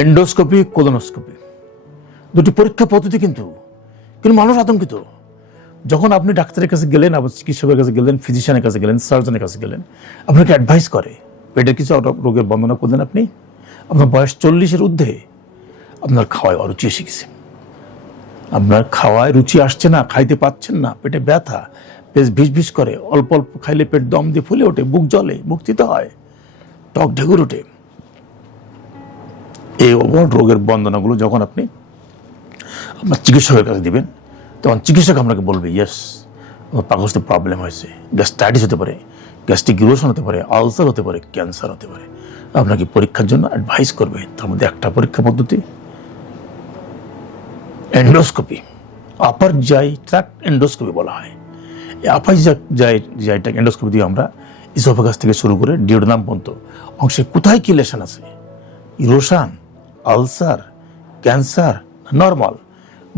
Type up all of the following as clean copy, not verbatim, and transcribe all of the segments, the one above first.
Endoscopy, colonoscopy দুটি পরীক্ষা পদ্ধতি, কিন্তু মানুষ আতঙ্কিত। যখন আপনি ডাক্তারের কাছে গেলেন, আবার চিকিৎসকের কাছে গেলেন, ফিজিশিয়ানের কাছে গেলেন, সার্জনের কাছে গেলেন, আপনাকে অ্যাডভাইস করে পেটের কিছু রোগের বর্ণনা করলেন, আপনার বয়স 40-এর ঊর্ধ্বে, আপনার খাওয়ায় অরুচি এসে গেছে, আপনার খাওয়ায় রুচি আসছে না, খাইতে পাচ্ছেন না, পেটে ব্যথা, পেট ভিস করে, অল্প অল্প খাইলে পেট দম দিয়ে ফুলে ওঠে, বুক জ্বলে, বুক চিতে হয়, টক ঢেকুর ওঠে। এই রোগের বর্ণনাগুলো যখন আপনি আপনার চিকিৎসকের কাছে দিবেন, তখন চিকিৎসক আপনাকে বলবে, ইয়েস, আমার পাকস্থ প্রবলেম হয়েছে, গ্যাস্ট্রাইটিস হতে পারে, গ্যাস্ট্রিক ইরোশন হতে পারে, আলসার হতে পারে, ক্যান্সার হতে পারে। আপনাকে পরীক্ষার জন্য অ্যাডভাইস করবে। তার মধ্যে একটা পরীক্ষা পদ্ধতি এন্ডোস্কোপি, আপার জিআই ট্র্যাক্ট এন্ডোস্কোপি বলা হয়। এই আপার জিআই ট্র্যাক্ট এন্ডোস্কোপি দিয়ে আমরা ইসোফেগাস থেকে শুরু করে ডিওডেনাম পর্যন্ত অংশে কোথায় কি লেশন আছে, ইরোশন, আলসার, ক্যান্সার, নর্মাল,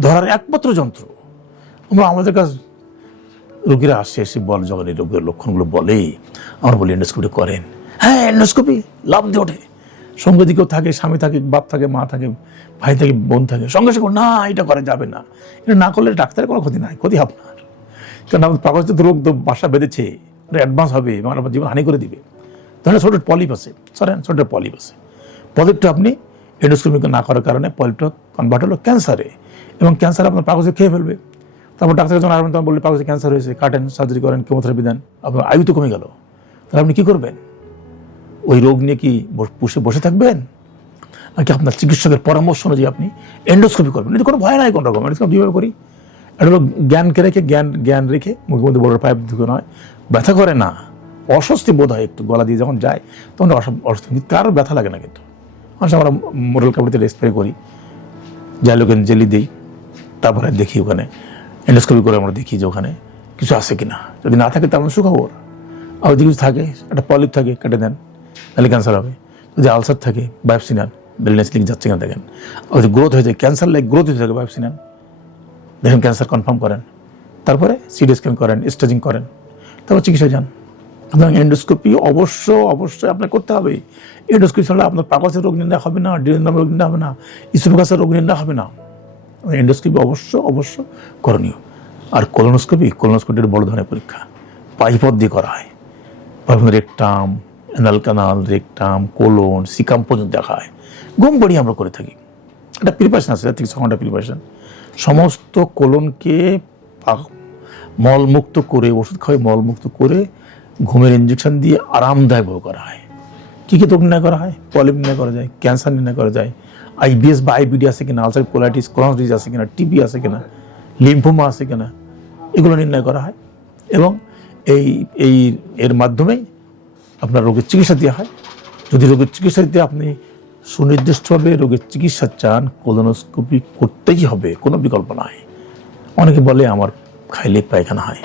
ধরার একমাত্র যন্ত্র। আমরা আমাদের কাছে রোগীরা আসে, এসে বলে, যখন এই রোগের লক্ষণগুলো বলে, আমরা বলি এন্ডোস্কোপি করেন। হ্যাঁ, এন্ডোস্কোপি, লাভ দিয়ে ওঠে। সঙ্গে দিকেও থাকে, স্বামী থাকে, বাপ থাকে, মা থাকে, ভাই থাকে, বোন থাকে, সঙ্গে সঙ্গে না, এটা করা যাবে না, এটা না করলে ডাক্তারের কোনো ক্ষতি নাই, ক্ষতি আপনার। কারণ আমাদের পাকস্থ রোগ তো বাসা বেঁধেছে, অ্যাডভান্স হবে এবং আপনার জীবন হানি করে দিবে। তাহলে ছোট পলিপ আছে, ছোট পলিপ আছে, পলিপটা আপনি এন্ডোস্কোপি না করার কারণে পলিপটা কনভার্ট হলো ক্যান্সারে, এবং ক্যান্সার আপনার পাকস্থ খেয়ে ফেলবে। তারপর ডাক্তার যখন আসবেন, তখন বললে পাকস্থ ক্যান্সার হয়েছে, কাটেন, সার্জারি করেন, কেমোথেরাপি দেন, আপনার আয়ু তো কমে গেল। তাহলে আপনি কী করবেন? ওই রোগ নিয়ে কি বসে থাকবেন, নাকি আপনার চিকিৎসকের পরামর্শ অনুযায়ী আপনি এন্ডোস্কোপি করবেন? এটা কোনো ভয় নাই কোনো রকম। এন্ডোস্কোপি কীভাবে করি? এটা হলো জ্ঞান রেখে মুখের মধ্যে বড় পাইপ ঢুকে নয়, ব্যথা করে না, অস্বস্তি বোধ হয় একটু, গলা দিয়ে যখন যায় তখন অস্বস্তি, কারোর ব্যথা লাগে না। কিন্তু মানুষ আমরা মোরাল কাপড়িতে স্প্রে করি, জাইলোকেন জেলি দিই, তারপরে দেখি ওখানে এন্ডোস্কোপি করে আমরা দেখি যে ওখানে কিছু আছে কিনা। যদি না থাকে তাহলে সুখবর, আর যদি কিছু থাকে, একটা পলিপ থাকে, কেটে দেন, তাহলে ক্যান্সার হবে। যদি আলসার থাকে, বায়োপসি নেন, বেলনেস লিঙ্ক যাচ্ছে কিনা দেখেন। আর যদি গ্রোথ হয়ে যায়, ক্যান্সার লাইক গ্রোথ হয়ে থাকে, বায়োপসি নেন, দেখেন ক্যান্সার কনফার্ম করেন, তারপরে সিটি স্ক্যান করেন, স্টেজিং করেন, তারপর চিকিৎসা যান। সুতরাং এন্ডোস্কোপি অবশ্যই আপনার করতে হবে। এন্ডোস্কোপি ছাড়া আপনার পাকস্থ রোগ নির্ণয় হবে না, ডিওডেনাম রোগ নির্ণয় হবে না, ইসোফেগাসের রোগ নির্ণয় হবে না। এন্ডোস্কোপি অবশ্য করণীয়। আর কোলোনোস্কোপির বড় ধরনের পরীক্ষা পাইপথ দিয়ে করা হয়। Rectum, anal Canal, rectum, colon, caecum পর্যন্ত দেখা হয়। ঘুম পড়িয়ে আমরা করে থাকি। একটা প্রিপারেশন আছে, 6 ঘন্টা প্রিপারেশন। সমস্ত কোলনকে মলমুক্ত করে, ওষুধ খাওয়াই মলমুক্ত করে, ঘুমের ইঞ্জেকশন দিয়ে আরামদায়কভাবে করা হয়। কী রোগ নির্ণয় করা হয়? পলিপ নির্ণয় করা যায়, ক্যান্সার নির্ণয় করা যায়, আইবিএস বা আইবিডি আছে কিনা, আলসার কোলাইটিস, ক্রনিক ডিজিজ আছে কিনা, টিবি আছে কিনা, লিম্ফোমা আছে কিনা, এগুলো নির্ণয় করা হয়। এবং এর মাধ্যমেই আপনার রোগের চিকিৎসা দেওয়া হয়। যদি রোগের চিকিৎসা দিতে আপনি সুনির্দিষ্টভাবে রোগের চিকিৎসা চান, কোলোনোস্কোপি করতেই হবে, কোনো বিকল্প নাই। অনেকে বলে আমার খাইলে পায়খানা হয়,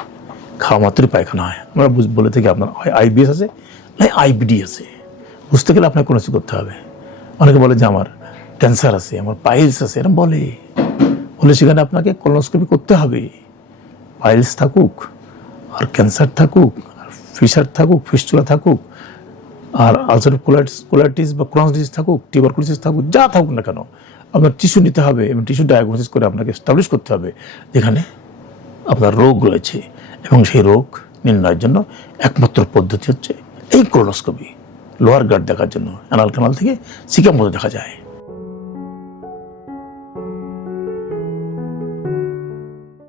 খাওয়া মাত্রই পায়খানা হয়। আমরা বলে থাকি আপনার হয় আইবিএস আছে, নাই আইবিডি আছে। বুঝতে গেলে আপনাকে কোনো কিছু করতে হবে। অনেকে বলে যে আমার ক্যান্সার আছে, আমার পাইলস আছে, এরকম বলে সেখানে আপনাকে কোলোনোস্কোপি করতে হবে। পাইলস থাকুক, আর ক্যান্সার থাকুক, আর ফিশার থাকুক, ফিস্টুলা থাকুক, আর আলসারেটিভ কোলাইটিস বা ক্রনিক ডিজিজ থাকুক, টিউবারকুলোসিস থাকুক, যা থাকুক না কেন, আপনার টিস্যু নিতে হবে এবং টিস্যু ডায়াগনোসিস করে আপনাকে এস্টাবলিশ করতে হবে যেখানে আপনার রোগ রয়েছে। এবং সেই রোগ নির্ণয়ের জন্য একমাত্র পদ্ধতি হচ্ছে এই কোলোনোস্কোপি। লোয়ার গার্ড দেখার জন্য অ্যানাল কানাল থেকে সিকাম পর্যন্ত দেখা যায়।